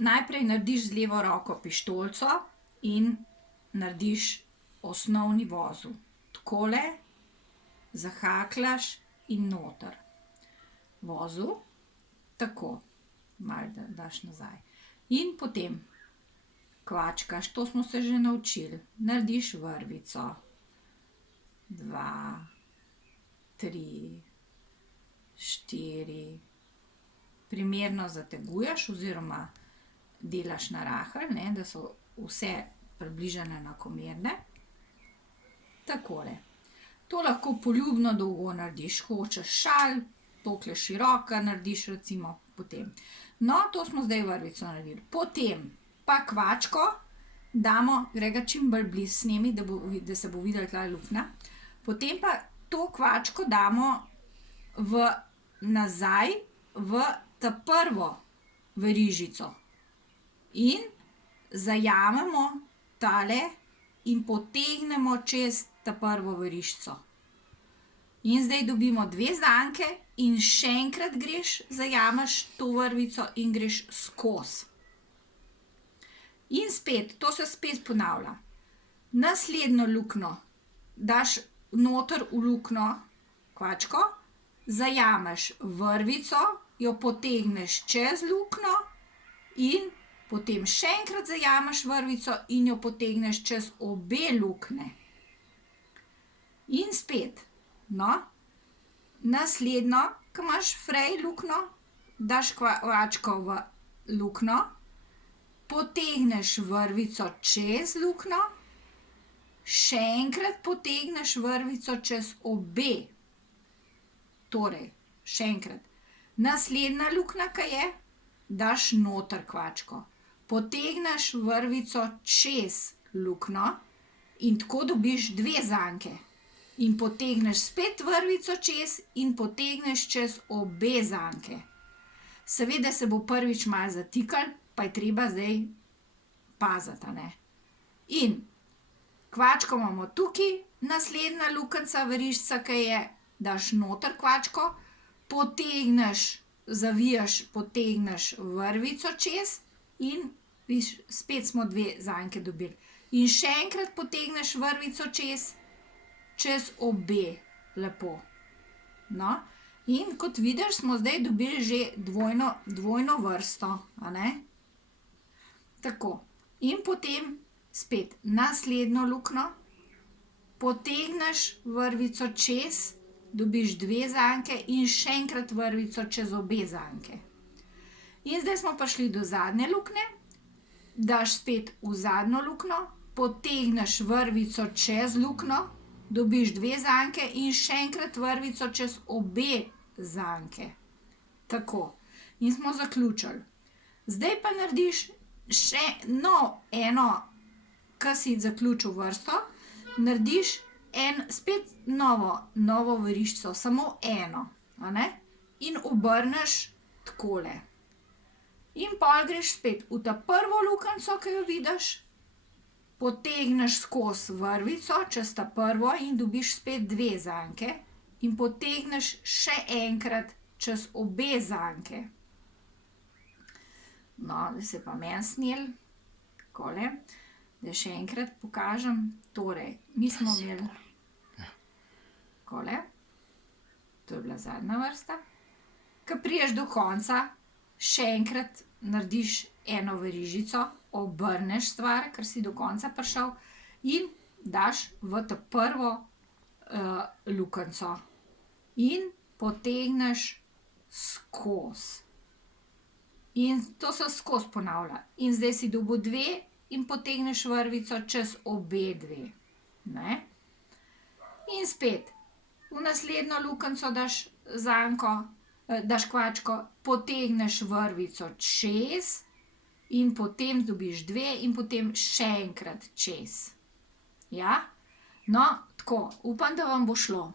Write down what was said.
najprej narediš z levo roko pištolico in narediš osnovni vozel. Takole, zahaklaš in noter. Vozel, tako, malo daš nazaj. In potem kvačkaš, to smo se že naučili. Narediš vrvico. 2, 3, 4. Primerno zateguješ oziroma delaš na rahel, da so vse približno enakomerne. Takole. To lahko poljubno dolgo narediš, hočeš šal, tokle široka narediš recimo potem. No, to smo zdaj vrvico naredili. Potem pa kvačko damo, gre ga čim bolj blizu snemi, da se bo videla tla luknja. Potem pa to kvačko damo nazaj v ta prvo verižico. In zajamemo tale in potegnemo čez ta prvo verižico. In zdaj dobimo 2 zanke in še enkrat greš, zajameš to vrvico in greš skozi. In spet, to se spet ponavlja. Naslednjo luknjo daš noter v luknjo kvačko, zajameš vrvico, jo potegneš čez luknjo in potem še enkrat zajameš vrvico in jo potegneš čez obe luknje. In spet, no, naslednjo, ko imaš frej luknjo, daš kvačko v luknjo, potegneš vrvico čez luknjo, še enkrat potegneš vrvico čez obe. Torej, še enkrat. Naslednja luknja, ki je, daš noter kvačko. Potegneš vrvico čez luknjo in tako dobiš 2 zanke. In potegneš spet vrvico čez in potegneš čez obe zanke. Seveda se bo prvič malo zatikalo, pa je treba zdaj paziti, a ne. In kvačko imamo tukaj, naslednja lukenca, verižica, ki je, daš noter kvačko, potegneš, zaviješ, potegneš vrvico čez in viš, spet smo 2 zanke dobili. In še enkrat potegneš vrvico čez obe. Lepo. No, in kot vidiš, smo zdaj dobili že dvojno vrsto, a ne. Tako. In potem spet naslednjo luknjo, potegneš vrvico čez, dobiš 2 zanke in še enkrat vrvico čez obe zanke. In zdaj smo prišli do zadnje luknje, daš spet v zadnjo luknjo, potegneš vrvico čez luknjo, dobiš 2 zanke in še enkrat vrvico čez obe zanke. Tako. In smo zaključili. Zdaj pa narediš še eno, ko si zaključil vrsto, narediš spet novo verižico, samo eno, a ne? In obrneš takole. In pol greš spet v ta prvo lukenco, ki jo vidiš, potegneš skozi vrvico čez ta prvo in dobiš spet 2 zanke in potegneš še enkrat čez obe zanke. No, da se pa meni snelo, takole, da še enkrat pokažem. Torej, mi smo imeli takole, to je bila zadnja vrsta. Ko prideš do konca, še enkrat narediš eno verižico, obrneš stvar, ker si do konca prišel in daš v ta prvo lukenco in potegneš skozi. In to se skozi ponavlja. In zdaj si dobil 2 in potegneš vrvico čez obe 2. Ne? In spet, v naslednjo lukenco daš zanko, daš kvačko, potegneš vrvico čez in potem dobiš 2 in potem še enkrat čez. Ja? No, tako, upam, da vam bo šlo.